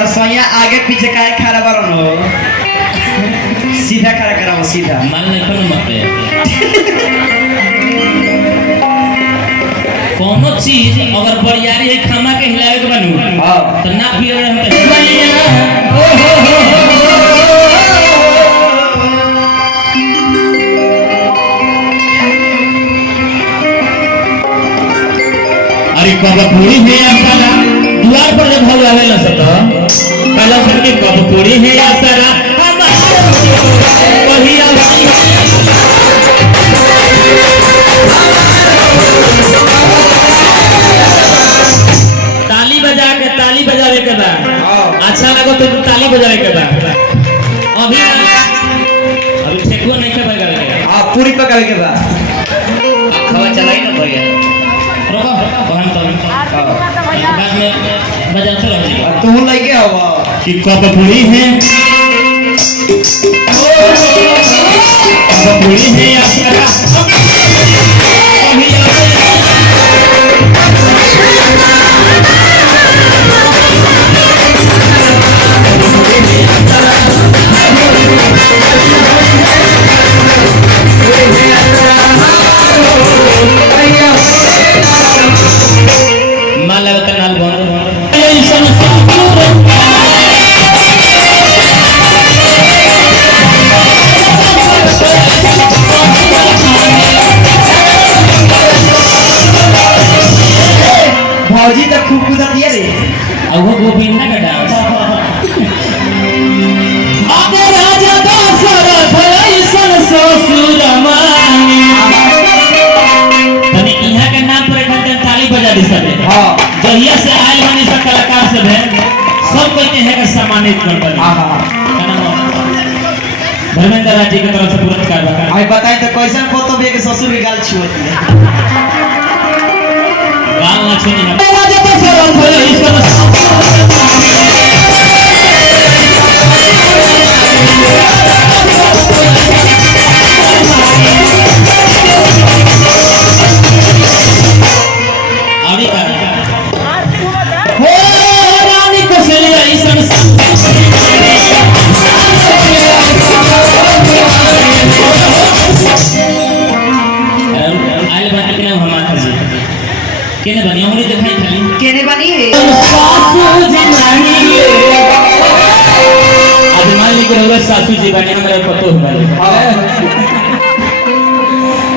तार सोया आगे पीछे काहे खड़ा बारन हो सीधा खड़ा कराओ सीधा माल नहीं करो मत कोनो चीज अगर बरियारी है खामा के हिलावे के बनू हां तो ना पियो हम तो अरे कब पूरी है साला द्वार पर जब भाग आवे ना सतो काला सर के कब पूरी है साला कहिया ताली बजावे के बाद अच्छा लगो तो ताली बजावे के बाद अभी ठेकुआ नहीं के बजावे के हां पूरी पकावे के बाद खवा चलाई ना भैया रोको बहन तो बाद में बजाते रहो तू लगे हवा कि कब पूरी है कब पूरी है आपका भौजी तो खूब कूदत है रे अब वो गोविंदा का डांस आगे राजा दशरथ ऐसन ससुर मांगे तने इहां के नाम पर एक ताली बजा दी सबे हां जहिया से आए बनी सब कलाकार सब है सब कहते हैं कि सम्मानित कर बने हां हां धर्मेंद्र राज जी की तरफ से पुरस्कार बता आई बताई तो कैसन फोटो बे के ससुर की गाल छुअती है गाल ना छीनी ना राजा दशरथ ऐसन केने बनी हमरे दिखाई खाली केने बनी है सासू जी नानी आज मान ली करो सासू जी बनी हमरा पतो है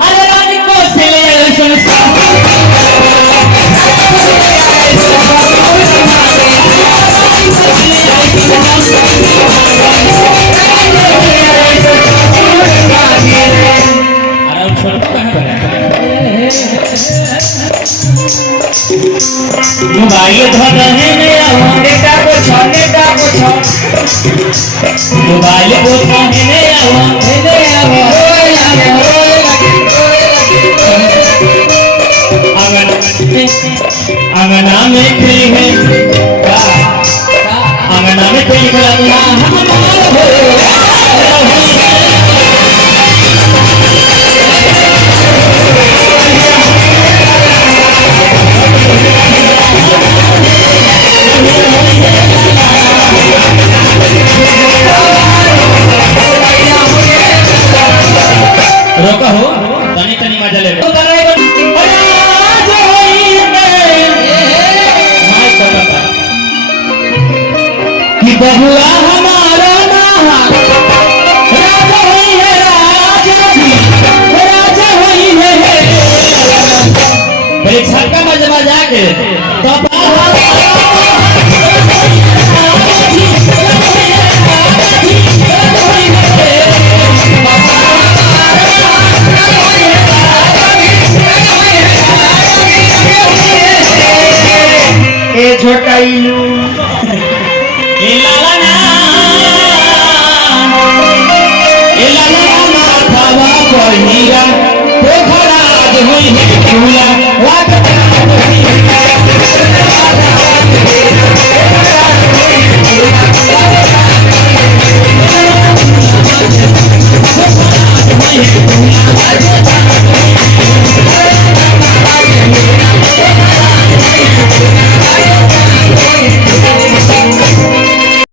अरे रानी को से ले सुन अरे छोड़ कहां गया मोबाइल धरने में आवने का को मोबाइल को धरने में अंगना में खेली है अंगना में खेली रोका हो तनी तनी मजा ले कि बहुआ हमारा राजा होई है राजा होई है बड़े छक्का बजा के तब छोटाइलू ए लाला ना माथावा पर हीरा पोखरा आज होई है झूला वाट होई है